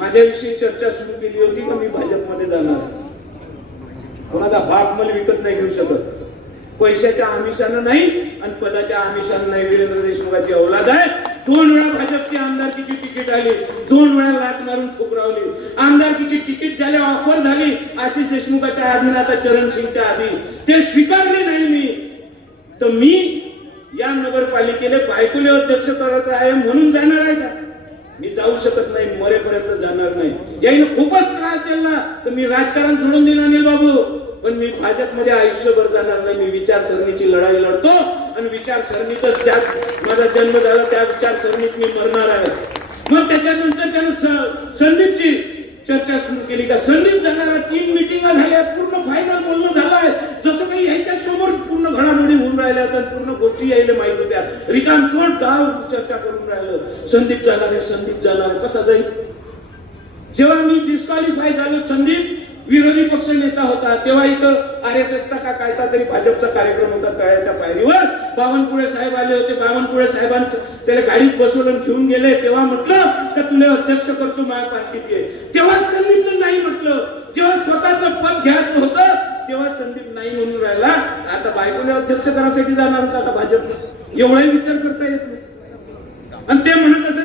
माझ्याविषयी चर्चा सुरू केली होती का मी भाजपमध्ये जाणार? कोणाचा बाप मला विकत नाही घेऊ शकत. पैशाच्या आमिषानं नाही आणि पदाच्या आमिषानं नाही. वीरेंद्र देशमुखाची औलाद आहे. दोन वेळा भाजपची आमदारकीची तिकीट आली. दोन वेळा लाट मारून ठोकरावली आमदारकीची तिकीट झाली ऑफर झाली. आशिष देशमुखाच्या आधी आता चरण सिंगच्या आधी. ते स्वीकारले नाही मी. तर मी या नगरपालिकेने बायकोले अध्यक्ष करायचं आहे म्हणून जाणार आहे का? मी जाऊ शकत नाही. मरेपर्यंत नाही याने खूपच त्रास दिला. तर मी राजकारण सोडून देईन नाही बाबू. पण मी भाजपमध्ये आयुष्यभर जाणार नाही. मी विचारसरणीची लढाई लढतो. आणि विचारसरणीतच त्यात माझा जन्म झाला त्या विचारसरणीत मी मरणार आहे. मग त्याच्यानंतर त्यानं संदीपची चर्चा सुरू केली का? संदीप जाणारा तीन मिटिंग झाल्या. पूर्ण फायनल बोलणं झालंय. जसं काही यायच्या समोर पूर्ण घडामोडी होऊन राहिल्या तर पूर्ण गोष्टी यायला माहीत होत्या. रिकाम छोट गाव चर्चा करून राहिलं. संदीप जाणार आहे संदीप जाणार कसा जाईल? जेव्हा मी डिस्क्वालिफाय झालो संदीप विरोधी पक्ष नेता होता तेव्हा इथं आर एस एसचा का कायचा तरी भाजपचा कार्यक्रम होता तळ्याच्या पायरीवर. बावनकुळे साहेब आले होते बावनकुळे साहेबांचं त्याला गाडीत बसवलं घेऊन गेले. तेव्हा म्हटलं का तुला अध्यक्ष करतो माझ्या पार्टीत ये तेव्हा संदीप नाही म्हटलं. जेव्हा स्वतःचं पद घ्यायचं होतं तेव्हा संदीप नाही म्हणून राहिला. आता बायकोला अध्यक्ष करासाठी जाणार होता का भाजप एवढाही विचार करता येत नाही. आणि ते म्हणत असं